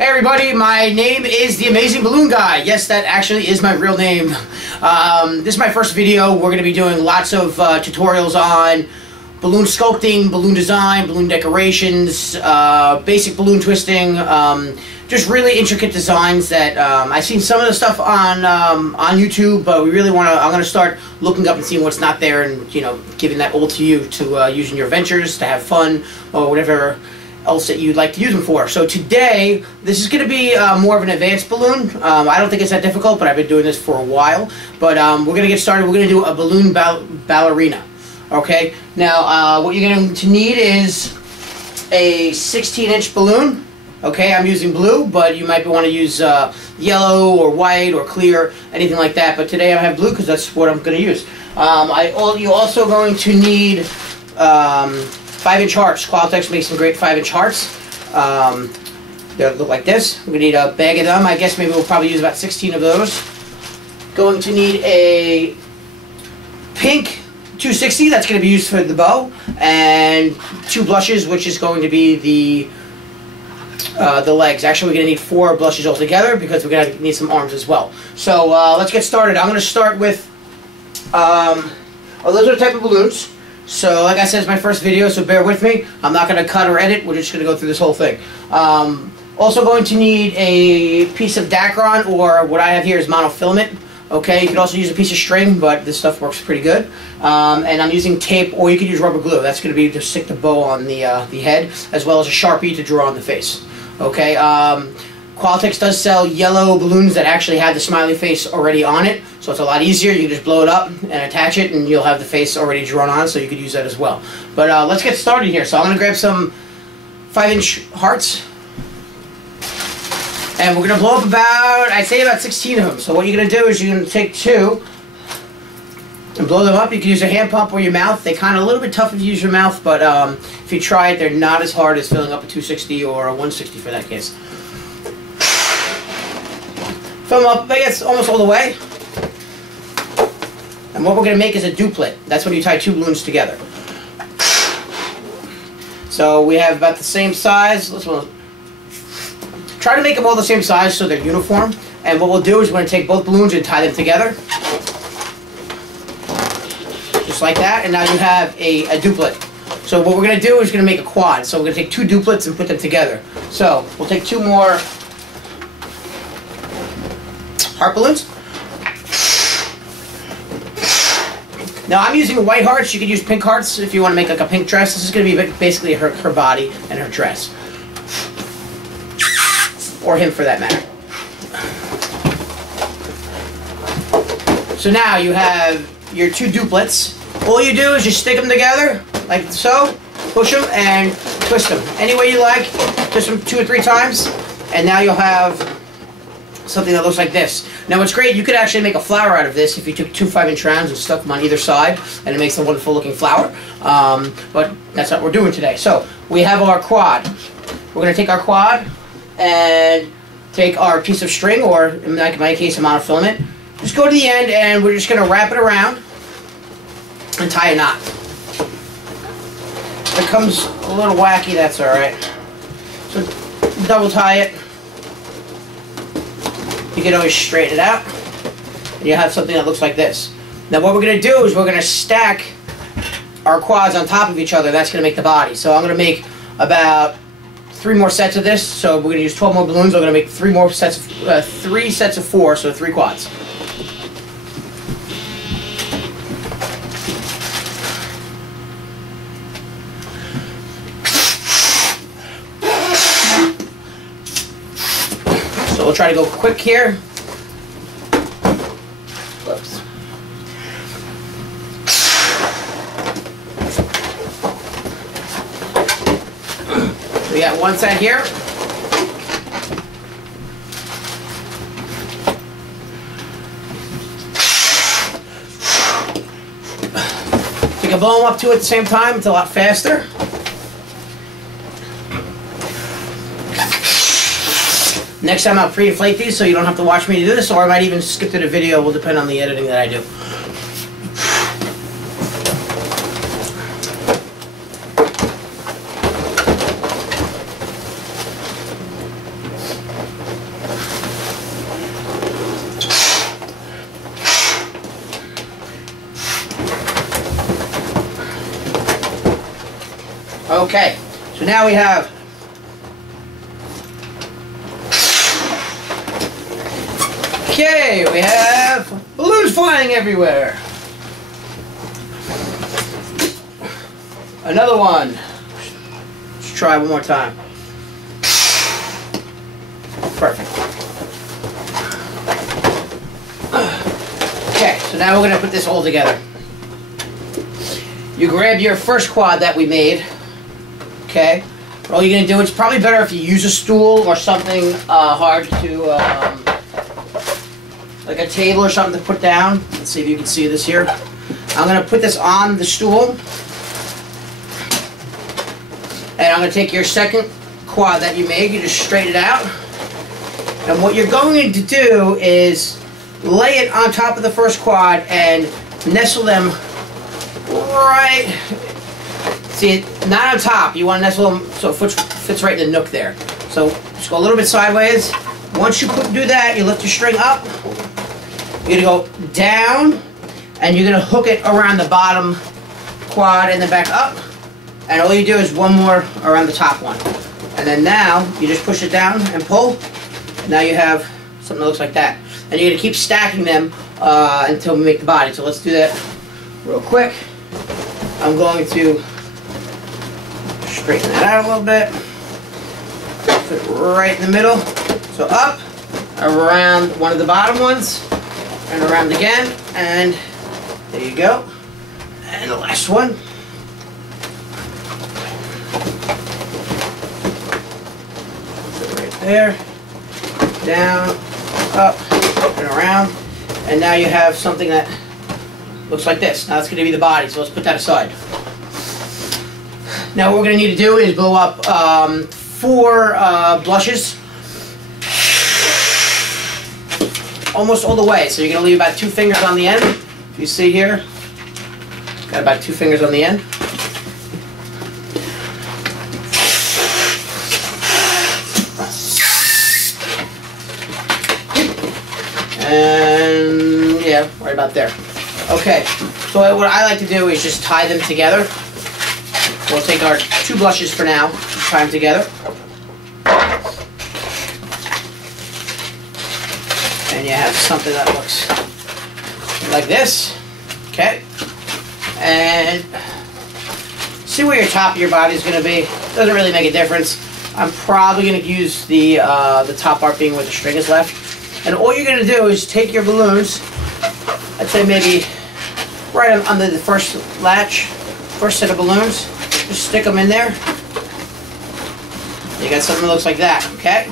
Hey everybody, my name is the Amazing Balloon Guy. Yes, that actually is my real name. This is my first video. We're going to be doing lots of tutorials on balloon sculpting, balloon design, balloon decorations, basic balloon twisting, just really intricate designs that I've seen some of the stuff on YouTube, but we really want to. I'm going to start looking up and seeing what's not there, and giving that all to you to use in your ventures, to have fun, or whatever else that you'd like to use them for. So today, this is going to be more of an advanced balloon. I don't think it's that difficult, but I've been doing this for a while. But we're going to get started. We're going to do a balloon ballerina. Okay. Now, what you're going to need is a 16-inch balloon. Okay, I'm using blue, but you might want to use yellow or white or clear, anything like that. But today I have blue because that's what I'm going to use. You're also going to need 5-inch hearts. Qualitex makes some great 5-inch hearts. They'll look like this. We're going to need a bag of them. I guess maybe we'll probably use about 16 of those. Going to need a pink 260. That's going to be used for the bow. And 2 blushes, which is going to be the legs. Actually, we're going to need 4 blushes altogether because we're going to need some arms as well. So let's get started. I'm going to start with those are the type of balloons. So like I said, it's my first video, so bear with me. I'm not going to cut or edit. We're just going to go through this whole thing. Also going to need a piece of Dacron, or what I have here is monofilament. Okay, you can also use a piece of string, but this stuff works pretty good. And I'm using tape, or you could use rubber glue. That's going to be to stick the bow on the head, as well as a Sharpie to draw on the face. Okay, Qualitex does sell yellow balloons that actually have the smiley face already on it, so it's a lot easier. You can just blow it up and attach it, and you'll have the face already drawn on, so you could use that as well. But let's get started here. So I'm going to grab some 5-inch hearts, and we're going to blow up I'd say about 16 of them. So what you're going to do is you're going to take 2 and blow them up. You can use a hand pump or your mouth. They're kind of a little bit tough if you use your mouth, but if you try it, they're not as hard as filling up a 260 or a 160 for that case. Fill them up, I guess, almost all the way. And what we're going to make is a duplet. That's when you tie 2 balloons together. So we have about the same size. Try to make them all the same size so they're uniform. And what we'll do is we're going to take both balloons and tie them together. Just like that. And now you have a duplet. So what we're going to do is going to make a quad. So we're going to take 2 duplets and put them together. So we'll take 2 more heart balloons. Now I'm using white hearts. You could use pink hearts if you want to make like a pink dress. This is going to be basically her body and her dress. Or him for that matter. So now you have your 2 duplets. All you do is just stick them together like so, push them and twist them any way you like. Twist them 2 or 3 times, and now you'll have something that looks like this. Now what's great, you could actually make a flower out of this if you took 2 5-inch rounds and stuck them on either side, and it makes a wonderful looking flower. But that's what we're doing today. So we have our quad. We're going to take our quad and take our piece of string, or in my case a monofilament. Just go to the end, and we're just going to wrap it around and tie a knot. If it comes a little wacky, that's alright. So double tie it. You can always straighten it out, and you have something that looks like this. Now what we're going to do is we're going to stack our quads on top of each other. That's going to make the body. So I'm going to make about 3 more sets of this. So we're going to use 12 more balloons. I'm going to make 3 more sets of 3 sets of 4, so 3 quads. So we'll try to go quick here. Whoops. So we got 1 set here. You can blow them up 2 at the same time. It's a lot faster. Next time I'll pre-inflate these so you don't have to watch me do this, or I might even skip to the video. It will depend on the editing that I do. Okay, so now we have we have balloons flying everywhere. Another one. Let's try one more time. Perfect. Okay, so now we're going to put this all together. You grab your first quad that we made. Okay. All you're going to do, it's probably better if you use a stool or something hard to, like a table or something to put down. Let's see if you can see this here. I'm going to put this on the stool. And I'm going to take your second quad that you made, you just straighten it out. And what you're going to do is lay it on top of the first quad and nestle them right, see, not on top, you want to nestle them so it fits right in the nook there. So just go a little bit sideways. Once you do that, you lift your string up. You're going to go down, and you're going to hook it around the bottom quad and then back up. And all you do is one more around the top one. And then now, you just push it down and pull. And now you have something that looks like that. And you're going to keep stacking them until we make the body. So let's do that real quick. I'm going to straighten that out a little bit. Put it right in the middle. So up, around one of the bottom ones. And around again, and there you go. And the last one. Put it right there. Down, up, and around. And now you have something that looks like this. Now it's going to be the body, so let's put that aside. Now what we're going to need to do is blow up 4 blushes. Almost all the way, so you're going to leave about 2 fingers on the end. If you see here, got about 2 fingers on the end. And yeah, right about there. Okay, so what I like to do is just tie them together. We'll take our 2 blushes for now, tie them together. And you have something that looks like this. Okay. And see where your top of your body is going to be. Doesn't really make a difference. I'm probably going to use the top part being where the string is left. And all you're going to do is take your balloons, I'd say maybe right under the first latch, first set of balloons. Just stick them in there. You got something that looks like that, okay?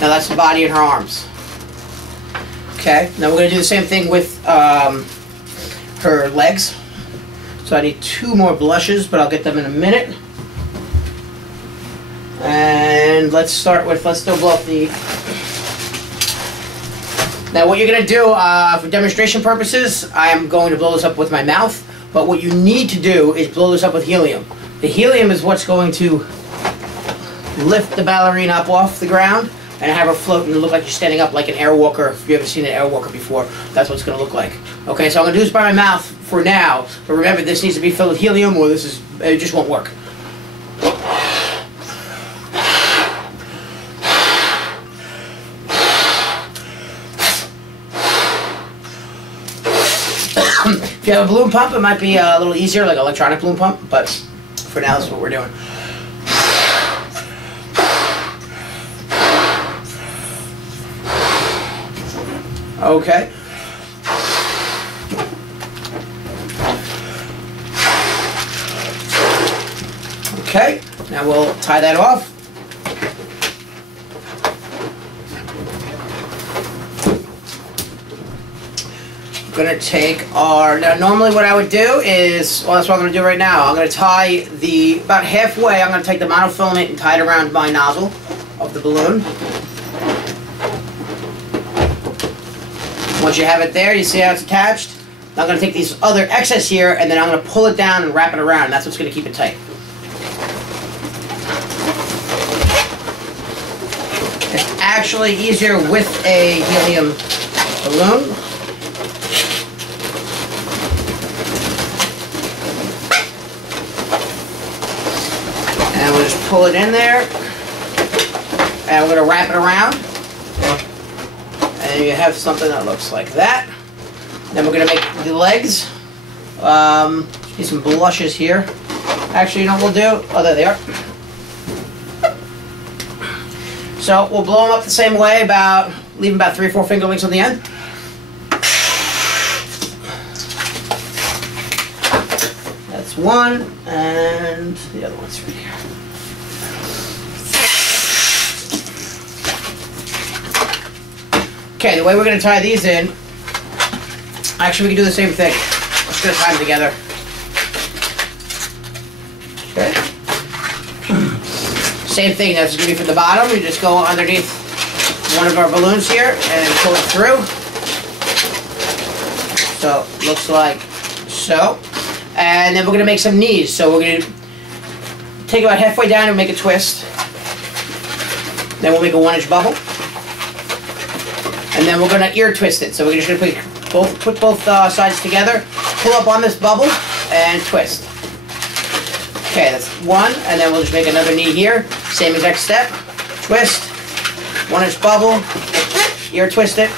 Now that's the body and her arms. Okay, now we're going to do the same thing with her legs. So I need 2 more blushes, but I'll get them in a minute. And let's start with, let's still blow up the... Now what you're going to do, for demonstration purposes, I am going to blow this up with my mouth. But what you need to do is blow this up with helium. The helium is what's going to lift the ballerina up off the ground and have her float and look like you're standing up like an airwalker. If you've ever seen an airwalker before, that's what it's going to look like. Okay, so I'm going to do this by my mouth for now. But remember, this needs to be filled with helium or it just won't work. If you have a balloon pump, it might be a little easier, like an electronic balloon pump, but for now, that's what we're doing. Okay. Okay, now we'll tie that off. Going to take our, now normally what I would do is, well that's what I'm going to do right now, I'm going to tie the, about halfway, I'm going to take the monofilament and tie it around my nozzle of the balloon. Once you have it there, you see how it's attached? Now I'm going to take these other excess here and then I'm going to pull it down and wrap it around, and that's what's going to keep it tight. It's actually easier with a helium balloon. pull it in there, and we're going to wrap it around, and you have something that looks like that. Then we're going to make the legs. Need some blushes here. Actually, you know what we'll do? Oh, there they are. So we'll blow them up the same way, leave about 3 or 4 fingerlings on the end. That's one, and the other one's right here. Okay, the way we're going to tie these in, actually we can do the same thing. We're just going to tie them together. Okay. Same thing, that's going to be for the bottom. We just go underneath one of our balloons here and pull it through. So, looks like so. And then we're going to make some knees. So we're going to take about halfway down and make a twist. Then we'll make a 1-inch bubble. And then we're going to ear twist it. So we're just going to put both sides together, pull up on this bubble, and twist. Okay, that's one, and then we'll just make another knee here. Same exact step. Twist, 1-inch bubble, ear twist it.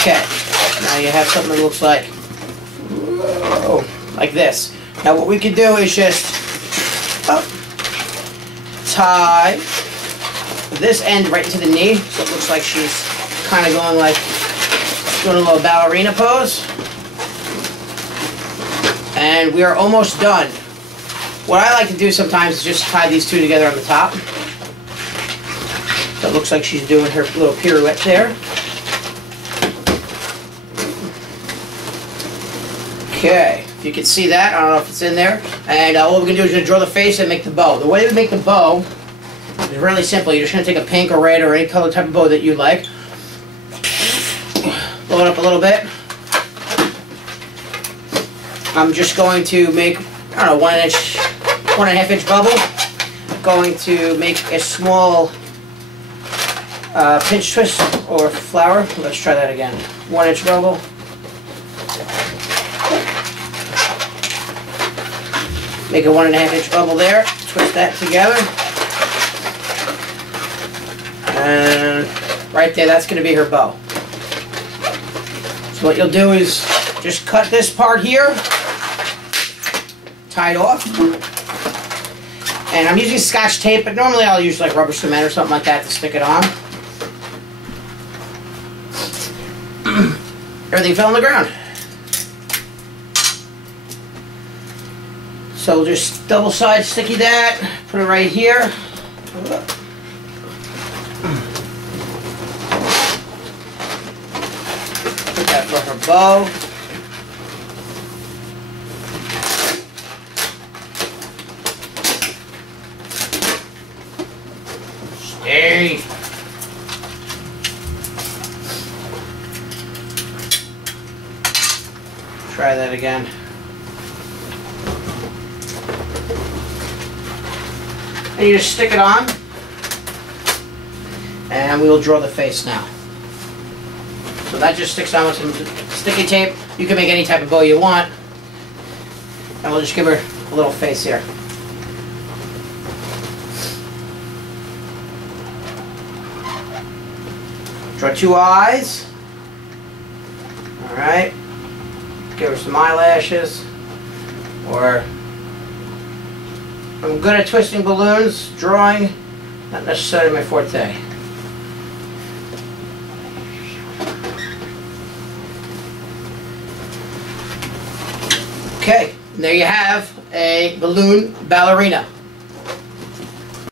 Okay, now you have something that looks like this. Now what we can do is just tie this end right into the knee, so it looks like she's kind of going like doing a little ballerina pose. And we are almost done. What I like to do sometimes is just tie these two together on the top. So it looks like she's doing her little pirouette there. Okay, if you can see that, I don't know if it's in there. And what we're going to do is going to draw the face and make the bow. The way we make the bow is really simple. You're just going to take a pink or red or any color type of bow that you like. Blow it up a little bit. I'm just going to make, I don't know, 1.5 inch bubble. Going to make a small pinch twist or flower. Let's try that again. 1-inch bubble. Make a 1.5 inch bubble there. Twist that together. And right there, that's going to be her bow. So what you'll do is just cut this part here. Tie it off. And I'm using Scotch tape, but normally I'll use like rubber cement or something like that to stick it on. Everything fell on the ground. So we'll just double side sticky that, put it right here. Put that for her bow. Stay. Try that again. And you just stick it on, and we will draw the face now. So that just sticks on with some sticky tape. You can make any type of bow you want, and we'll just give her a little face here. Draw 2 eyes. Alright. Give her some eyelashes. Or I'm good at twisting balloons, drawing, not necessarily my forte. Okay, there you have a balloon ballerina.